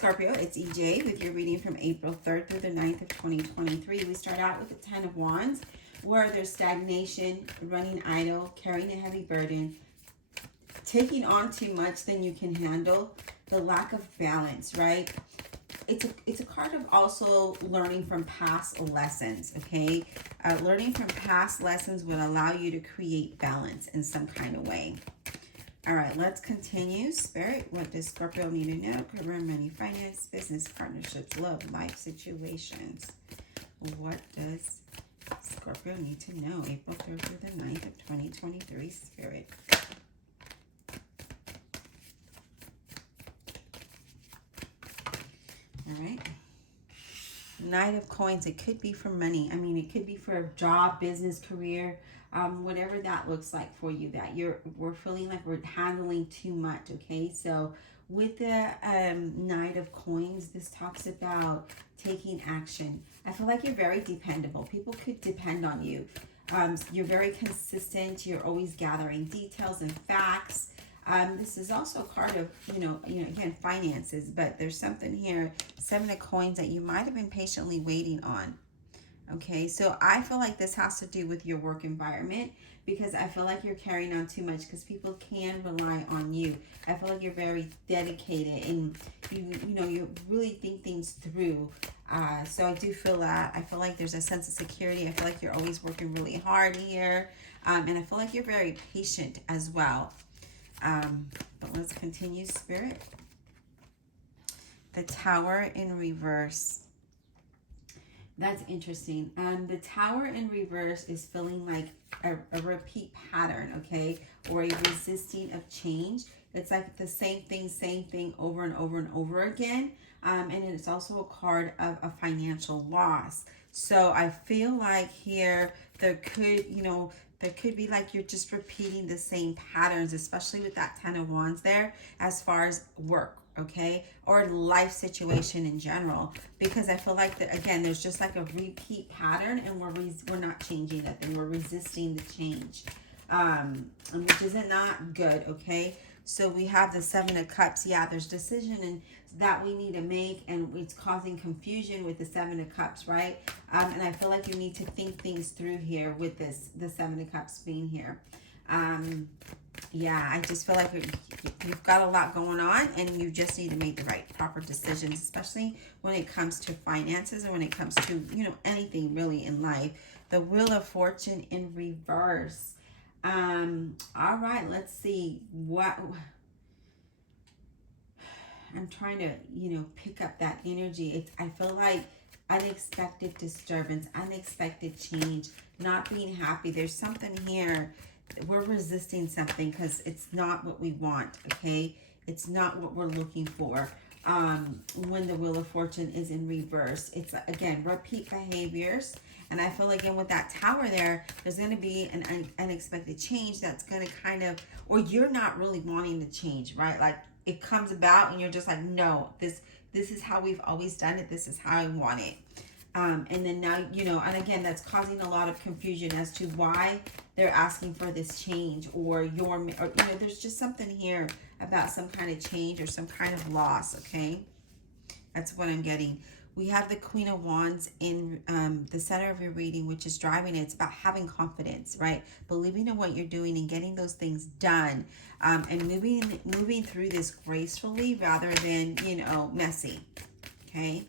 Scorpio, it's EJ with your reading from April 3rd through the 9th of 2023. We start out with the 10 of Wands, where there's stagnation, running idle, carrying a heavy burden, taking on too much than you can handle, the lack of balance, right? It's a card of also learning from past lessons, okay? Learning from past lessons would allow you to create balance in some kind of way. All right, let's continue. Spirit, what does Scorpio need to know? Career, money, finance, business, partnerships, love, life situations. What does Scorpio need to know? April 3rd through the 9th of 2023, Spirit. All right. Knight of Coins, it could be for money. I mean, it could be for a job, business, career, whatever that looks like for you, that we're feeling like we're handling too much, okay? So with the Knight of Coins, this talks about taking action. I feel like you're very dependable. People could depend on you. You're very consistent. You're always gathering details and facts. This is also a card of, again, finances, but there's something here, 7 of Coins, that you might have been patiently waiting on. Okay, so I feel like this has to do with your work environment, because I feel like you're carrying on too much because people can rely on you. I feel like you're very dedicated and you really think things through. So I do feel that. I feel like there's a sense of security. I feel like you're always working really hard here. And I feel like you're very patient as well. But let's continue, Spirit. The Tower in reverse. That's interesting. The Tower in reverse is feeling like a repeat pattern, okay? Or a resisting of change. It's like the same thing over and over and over again. And it's also a card of a financial loss. So I feel like here there could be like you're just repeating the same patterns, especially with that 10 of Wands there, as far as work, okay? Or life situation in general, because I feel like that, again, there's just like a repeat pattern, and we're not changing nothing. We're resisting the change, which isn't not good, okay? So we have the 7 of Cups. Yeah, there's decision and that we need to make, and it's causing confusion with the 7 of Cups, right? And I feel like you need to think things through here with the 7 of Cups being here. Yeah, I just feel like you've got a lot going on, and you just need to make the right proper decisions, especially when it comes to finances and when it comes to, anything really in life. The Wheel of Fortune in reverse. All right, let's see what I'm trying to, pick up that energy. I feel like unexpected disturbance, unexpected change, not being happy. There's something here. We're resisting something because it's not what we want, okay? It's not what we're looking for. When the Wheel of Fortune is in reverse, it's, again, repeat behaviors. And I feel, again, with that Tower there's going to be an unexpected change that's going to kind of, or you're not really wanting to change, right? Like, it comes about and you're just like, no, this is how we've always done it. This is how I want it. And then now, and again, that's causing a lot of confusion as to why they're asking for this change, or there's just something here about some kind of change or some kind of loss, okay? That's what I'm getting. We have the Queen of Wands in the center of your reading, which is driving it. It's about having confidence, right? Believing in what you're doing and getting those things done, and moving through this gracefully rather than, messy, okay?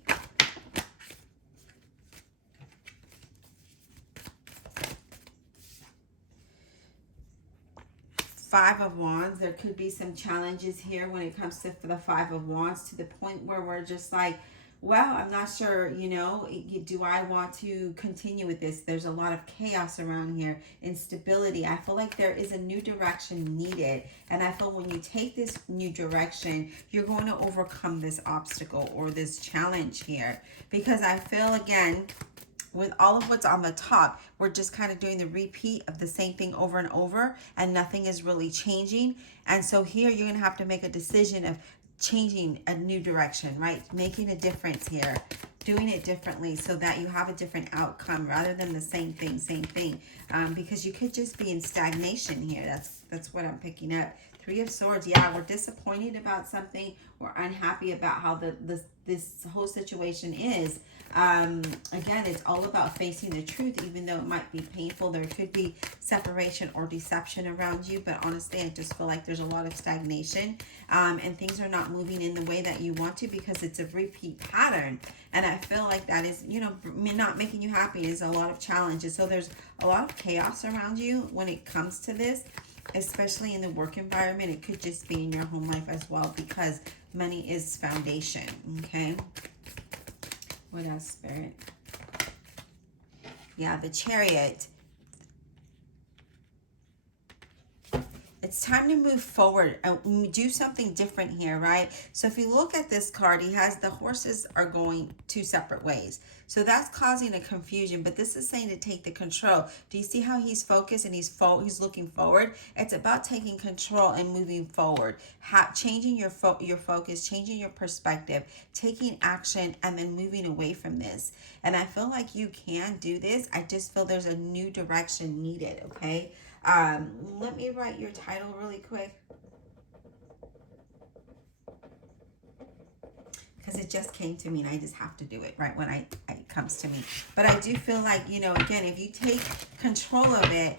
Five of Wands. There could be some challenges here when it comes to the 5 of Wands, to the point where we're just like, well, I'm not sure, do I want to continue with this? There's a lot of chaos around here, instability. I feel like there is a new direction needed. And I feel when you take this new direction, you're going to overcome this obstacle or this challenge here. Because I feel, again, with all of what's on the top, we're just kind of doing the repeat of the same thing over and over, and nothing is really changing. And so here you're going to have to make a decision of changing a new direction, right? Making a difference here, doing it differently so that you have a different outcome rather than the same thing, because you could just be in stagnation here. That's what I'm picking up. Three of Swords. Yeah, we're disappointed about something. We're unhappy about how this whole situation is. Again, it's all about facing the truth, even though it might be painful. There could be separation or deception around you, but honestly, I just feel like there's a lot of stagnation, and things are not moving in the way that you want to because it's a repeat pattern. And I feel like that is, you know, not making you happy is a lot of challenges. So there's a lot of chaos around you when it comes to this, especially in the work environment. It could just be in your home life as well, because money is foundation. Okay. What else, Spirit? Yeah, the Chariot. It's time to move forward and do something different here, right? So if you look at this card, he has the horses are going two separate ways. So that's causing a confusion, but this is saying to take the control. Do you see how he's focused and he's looking forward? It's about taking control and moving forward, changing your focus, changing your perspective, taking action, and then moving away from this. And I feel like you can do this. I just feel there's a new direction needed, okay? Let me write your title really quick, because it just came to me and I just have to do it right when it comes to me. But I do feel like, you know, again, if you take control of it,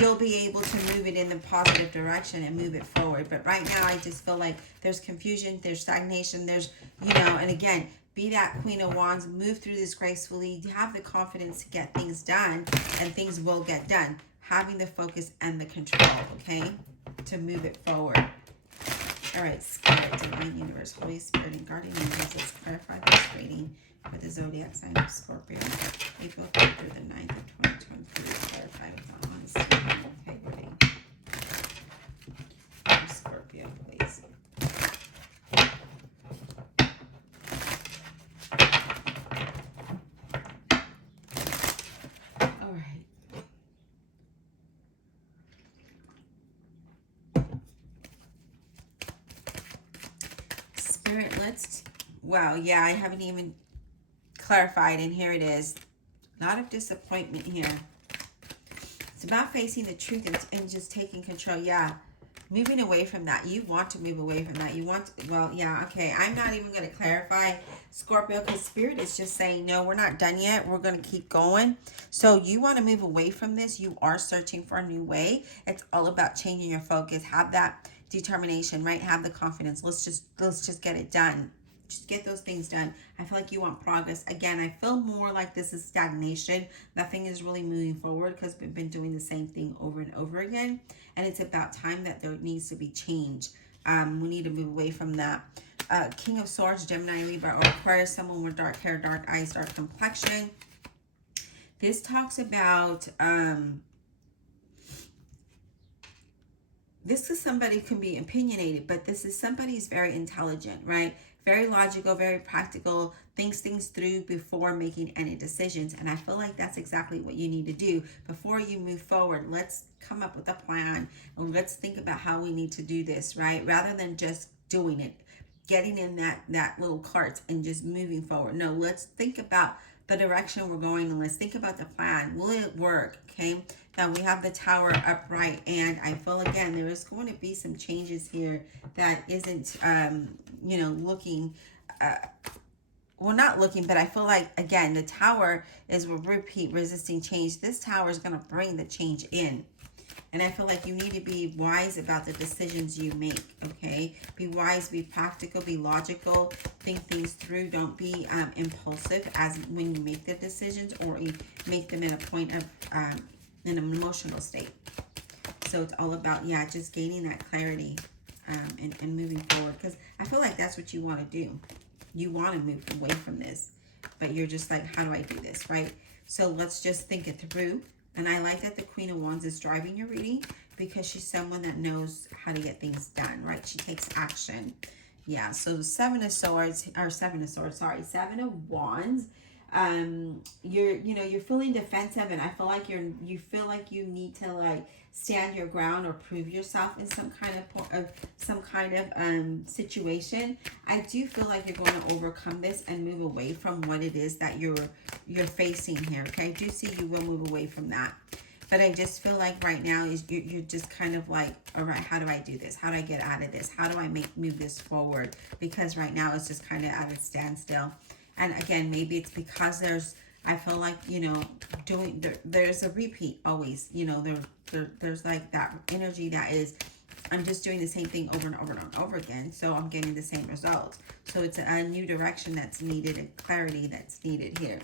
you'll be able to move it in the positive direction and move it forward. But right now, I just feel like there's confusion, there's stagnation, there's, you know, and again, be that Queen of Wands, move through this gracefully, have the confidence to get things done, and things will get done. Having the focus and the control, okay, to move it forward. All right, Spirit, Divine Universe, Holy Spirit, and Guardian Angels, let's clarify this reading for the zodiac sign of Scorpio, April 3rd through the 9th of 2023. Clarify with honesty and integrity. For Scorpio, please. All right. Spirit, wow, yeah, I haven't even clarified, and here it is. A lot of disappointment here. It's about facing the truth and just taking control. Yeah, moving away from that. You want to move away from that. You want to, well, yeah, okay. I'm not even going to clarify, Scorpio, because Spirit is just saying, no, we're not done yet. We're going to keep going. So you want to move away from this. You are searching for a new way. It's all about changing your focus. Have that determination, right? Have the confidence. Let's just get it done. Just get those things done. I feel like you want progress. Again, I feel more like this is stagnation. Nothing is really moving forward because we've been doing the same thing over and over again. And it's about time that there needs to be change. We need to move away from that. King of Swords, Gemini, Libra, or Aquarius, someone with dark hair, dark eyes, dark complexion. This talks about... this is somebody who can be opinionated, but this is somebody who's very intelligent, right? Very logical, very practical, thinks things through before making any decisions. And I feel like that's exactly what you need to do. Before you move forward, let's come up with a plan and let's think about how we need to do this, right? Rather than just doing it, getting in that little cart and just moving forward. No, let's think about the direction we're going and let's think about the plan. Will it work? Okay. Now we have the Tower upright, and I feel again there is going to be some changes here that isn't, you know, looking, well, not looking, but I feel like again the Tower is will repeat resisting change. This Tower is going to bring the change in. And I feel like you need to be wise about the decisions you make, okay? Be wise, be practical, be logical, think things through. Don't be impulsive as when you make the decisions, or you make them in a point of, in an emotional state. So it's all about, yeah, just gaining that clarity and moving forward. Because I feel like that's what you want to do. You want to move away from this. But you're just like, how do I do this, right? So let's just think it through. And I like that the Queen of Wands is driving your reading because she's someone that knows how to get things done, right? She takes action. Yeah, so Seven of Wands. You're feeling defensive, and I feel like you feel like you need to like stand your ground or prove yourself in some kind of situation. I do feel like you're going to overcome this and move away from what it is that you're facing here. Okay, I do see you will move away from that. But I just feel like right now is you're just kind of like, all right, how do I do this? How do I get out of this? How do I move this forward? Because right now it's just kind of at a standstill. And again, maybe it's because I feel like, there's a repeat always, there's like that energy that is, I'm just doing the same thing over and over and over again. So I'm getting the same results. So it's a new direction that's needed and clarity that's needed here.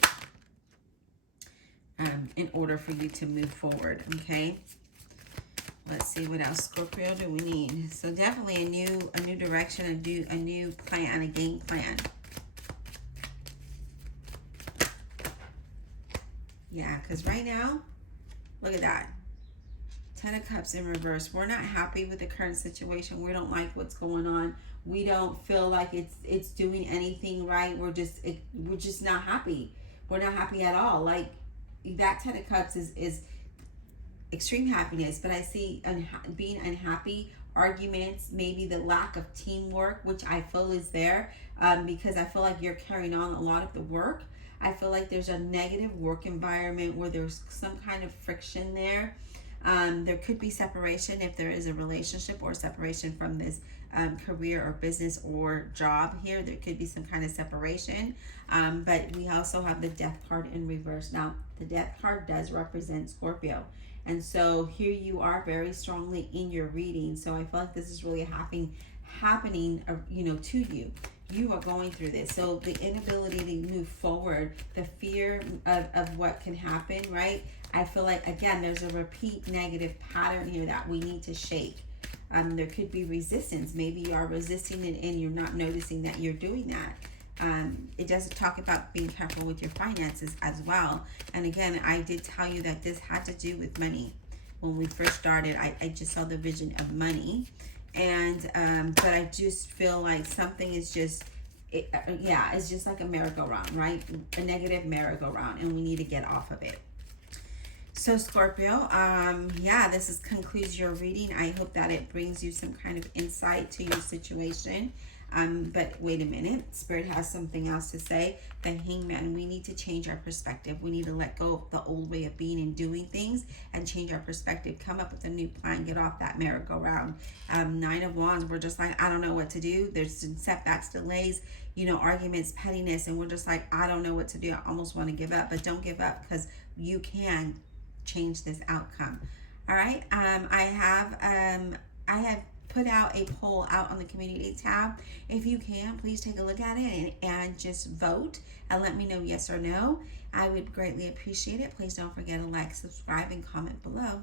In order for you to move forward, okay? Let's see what else, Scorpio, do we need? So definitely a new direction, a new plan, a game plan. Yeah, because right now, look at that. 10 of Cups in reverse. We're not happy with the current situation. We don't like what's going on. We don't feel like it's doing anything right. We're just not happy. We're not happy at all. Like, that 10 of Cups is extreme happiness, but I see being unhappy, arguments, maybe the lack of teamwork, which I feel is there, because I feel like you're carrying on a lot of the work. I feel like there's a negative work environment where there's some kind of friction there. There could be separation if there is a relationship, or separation from this career or business or job here. There could be some kind of separation. But we also have the Death card in reverse. Now, the Death card does represent Scorpio. And so here you are very strongly in your reading. So I feel like this is really happening, to you. You are going through this. So the inability to move forward, the fear of what can happen, right? I feel like, again, there's a repeat negative pattern here that we need to shake. There could be resistance. Maybe you are resisting it and you're not noticing that you're doing that. It does talk about being careful with your finances as well. And again, I did tell you that this had to do with money. When we first started, I just saw the vision of money. And but I just feel like something is just, it's just like a merry-go-round, right? A negative merry-go-round, and we need to get off of it. So Scorpio, this concludes your reading. I hope that it brings you some kind of insight to your situation. But wait a minute, Spirit has something else to say. The Hangman, we need to change our perspective. We need to let go of the old way of being and doing things and change our perspective. Come up with a new plan. Get off that merry-go-round. 9 of Wands, we're just like, I don't know what to do. There's some setbacks, delays, arguments, pettiness, and we're just like, I don't know what to do. I almost want to give up, but don't give up, because you can change this outcome. All right. I have put out a poll out on the community tab. If you can, please take a look at it and just vote and let me know yes or no. I would greatly appreciate it. Please don't forget to like, subscribe, and comment below.